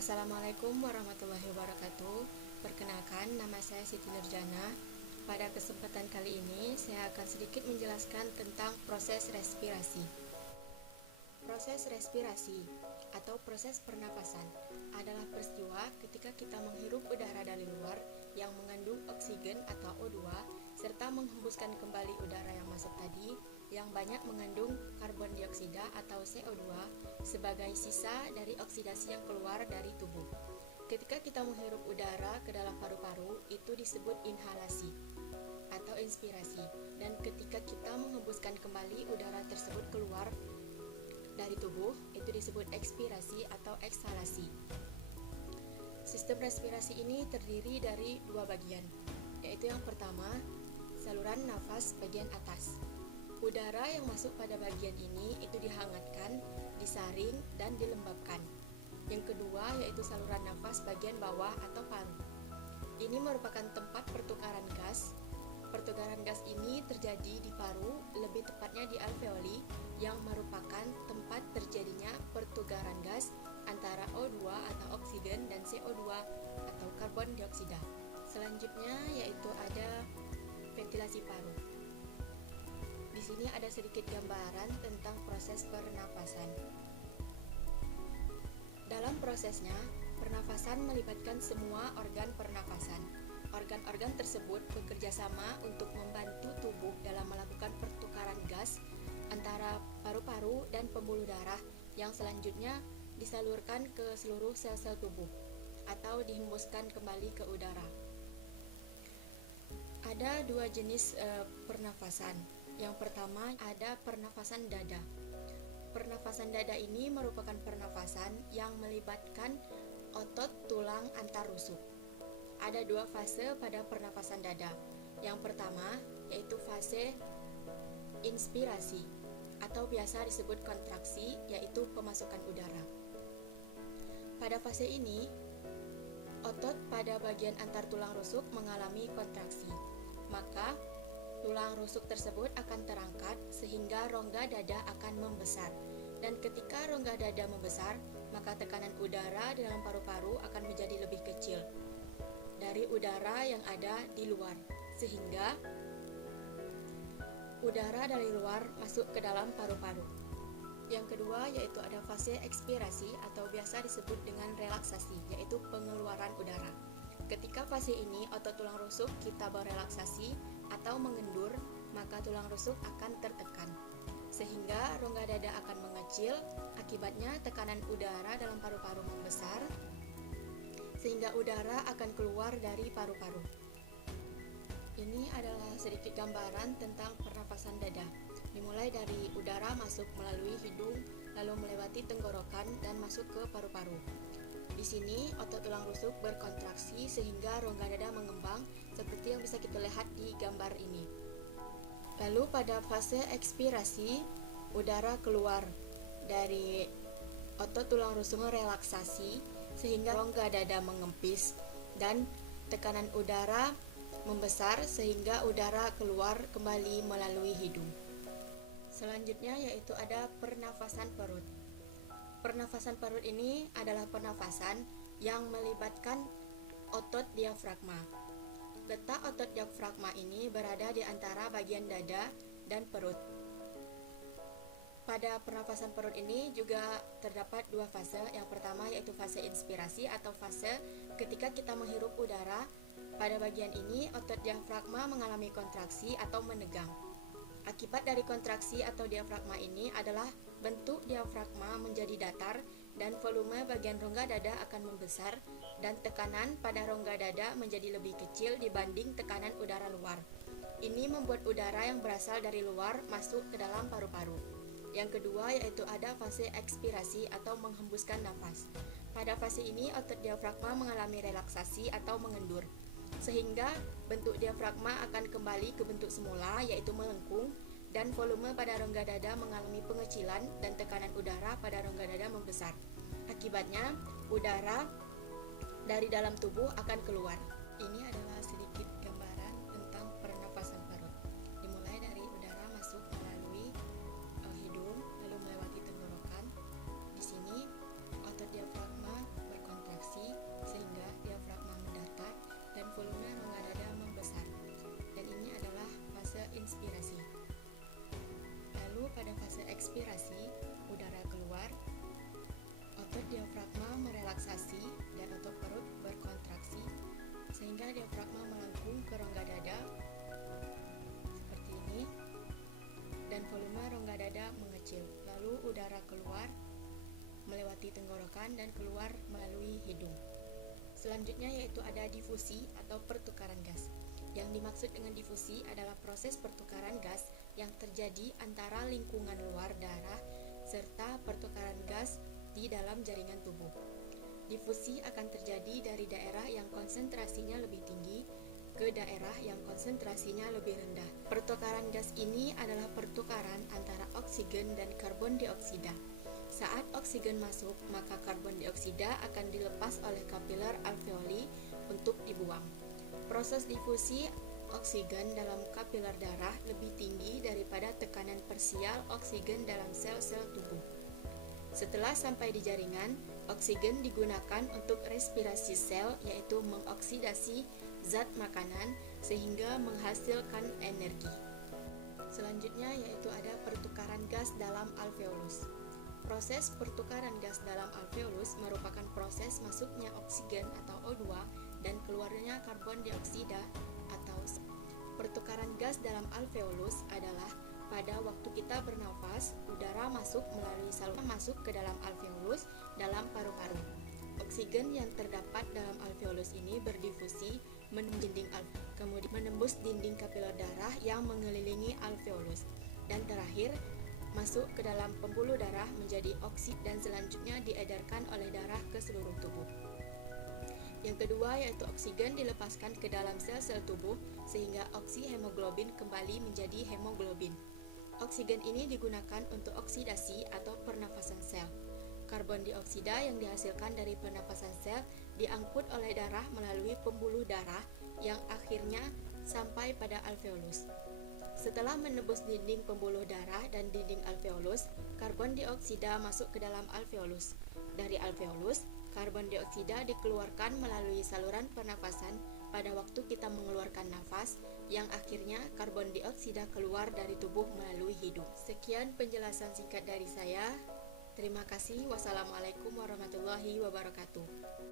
Assalamualaikum warahmatullahi wabarakatuh. Perkenalkan, nama saya Siti Nurjana. Pada kesempatan kali ini, saya akan sedikit menjelaskan tentang proses respirasi. Proses respirasi atau proses pernapasan adalah peristiwa ketika kita menghirup udara dari luar yang mengandung oksigen atau O2 serta menghembuskan kembali udara yang masuk tadi yang banyak mengandung karbon dioksida atau CO2 sebagai sisa dari oksidasi yang keluar dari tubuh. Ketika kita menghirup udara ke dalam paru-paru, itu disebut inhalasi atau inspirasi, dan ketika kita menghembuskan kembali udara tersebut keluar dari tubuh, itu disebut ekspirasi atau ekshalasi. Sistem respirasi ini terdiri dari dua bagian, yaitu yang pertama, saluran nafas bagian atas. Udara yang masuk pada bagian ini itu dihangatkan, disaring, dan dilembabkan. Yang kedua yaitu saluran nafas bagian bawah atau paru. Ini merupakan tempat pertukaran gas. Pertukaran gas ini terjadi di paru, lebih tepatnya di alveoli, yang merupakan tempat terjadinya pertukaran gas antara O2 atau oksigen dan CO2 atau karbon dioksida. Selanjutnya yaitu ada ventilasi paru. Di sini ada sedikit gambaran tentang proses pernafasan. Dalam prosesnya, pernafasan melibatkan semua organ pernafasan. Organ-organ tersebut bekerja sama untuk membantu tubuh dalam melakukan pertukaran gas antara paru-paru dan pembuluh darah yang selanjutnya disalurkan ke seluruh sel-sel tubuh atau dihembuskan kembali ke udara. Ada dua jenis pernafasan. Yang pertama ada pernafasan dada. Pernafasan dada ini merupakan pernafasan yang melibatkan otot tulang antar rusuk. Ada dua fase pada pernafasan dada. Yang pertama yaitu fase inspirasi atau biasa disebut kontraksi, yaitu pemasukan udara. Pada fase ini, otot pada bagian antar tulang rusuk mengalami kontraksi. Maka tulang rusuk tersebut akan terangkat sehingga rongga dada akan membesar. Dan ketika rongga dada membesar, maka tekanan udara dalam paru-paru akan menjadi lebih kecil dari udara yang ada di luar, sehingga udara dari luar masuk ke dalam paru-paru. Yang kedua yaitu ada fase ekspirasi atau biasa disebut dengan relaksasi, yaitu pengeluaran udara. Ketika fase ini otot tulang rusuk kita berelaksasi atau mengendur, maka tulang rusuk akan tertekan sehingga rongga dada akan mengecil. Akibatnya tekanan udara dalam paru-paru membesar sehingga udara akan keluar dari paru-paru. Ini adalah sedikit gambaran tentang pernapasan dada. Dimulai dari udara masuk melalui hidung, lalu melewati tenggorokan dan masuk ke paru-paru. Di sini otot tulang rusuk berkontraksi sehingga rongga dada mengembang seperti yang bisa kita lihat di gambar ini. Lalu pada fase ekspirasi, udara keluar dari otot tulang rusuk relaksasi sehingga rongga dada mengempis dan tekanan udara membesar sehingga udara keluar kembali melalui hidung. Selanjutnya yaitu ada pernafasan perut. Pernafasan perut ini adalah pernafasan yang melibatkan otot diafragma. Letak otot diafragma ini berada di antara bagian dada dan perut. Pada pernafasan perut ini juga terdapat dua fase. Yang pertama yaitu fase inspirasi atau fase ketika kita menghirup udara. Pada bagian ini otot diafragma mengalami kontraksi atau menegang. Akibat dari kontraksi atau diafragma ini adalah bentuk diafragma menjadi datar dan volume bagian rongga dada akan membesar dan tekanan pada rongga dada menjadi lebih kecil dibanding tekanan udara luar. Ini membuat udara yang berasal dari luar masuk ke dalam paru-paru. Yang kedua yaitu ada fase ekspirasi atau menghembuskan nafas. Pada fase ini otot diafragma mengalami relaksasi atau mengendur, sehingga bentuk diafragma akan kembali ke bentuk semula yaitu melengkung dan volume pada rongga dada mengalami pengecilan dan tekanan udara pada rongga dada membesar. Akibatnya udara dari dalam tubuh akan keluar. Ini adalah sedikit gambaran tentang pernapasan perut. Dimulai dari udara masuk melalui hidung lalu melewati tenggorokan. Di sini otot diafragma berkontraksi. sehingga diafragma melengkung ke rongga dada seperti ini, dan volume rongga dada mengecil. Lalu udara keluar melewati tenggorokan dan keluar melalui hidung. Selanjutnya yaitu ada difusi atau pertukaran gas. Yang dimaksud dengan difusi adalah proses pertukaran gas yang terjadi antara lingkungan luar darah serta pertukaran gas di dalam jaringan tubuh. Difusi akan terjadi dari daerah yang konsentrasinya lebih tinggi ke daerah yang konsentrasinya lebih rendah. Pertukaran gas ini adalah pertukaran antara oksigen dan karbon dioksida. Saat oksigen masuk, maka karbon dioksida akan dilepas oleh kapiler alveoli untuk dibuang. Proses difusi oksigen dalam kapiler darah lebih tinggi daripada tekanan parsial oksigen dalam sel-sel tubuh. Setelah sampai di jaringan, oksigen digunakan untuk respirasi sel, yaitu mengoksidasi zat makanan sehingga menghasilkan energi. Selanjutnya yaitu ada pertukaran gas dalam alveolus. Proses pertukaran gas dalam alveolus merupakan proses masuknya oksigen atau O2 dan keluarnya karbon dioksida atau pertukaran gas dalam alveolus adalah pada waktu kita bernafas, udara masuk melalui saluran masuk ke dalam alveolus dalam paru-paru. Oksigen yang terdapat dalam alveolus ini berdifusi kemudian menembus dinding kapiler darah yang mengelilingi alveolus, dan terakhir masuk ke dalam pembuluh darah menjadi oksid dan selanjutnya diedarkan oleh darah ke seluruh tubuh. Yang kedua yaitu oksigen dilepaskan ke dalam sel-sel tubuh sehingga oksihemoglobin kembali menjadi hemoglobin. Oksigen ini digunakan untuk oksidasi atau pernafasan sel. Karbon dioksida yang dihasilkan dari pernapasan sel diangkut oleh darah melalui pembuluh darah yang akhirnya sampai pada alveolus. Setelah menembus dinding pembuluh darah dan dinding alveolus, karbon dioksida masuk ke dalam alveolus. Dari alveolus, karbon dioksida dikeluarkan melalui saluran pernafasan pada waktu kita mengeluarkan nafas, yang akhirnya karbon dioksida keluar dari tubuh melalui hidung. Sekian penjelasan singkat dari saya. Terima kasih. Wassalamualaikum warahmatullahi wabarakatuh.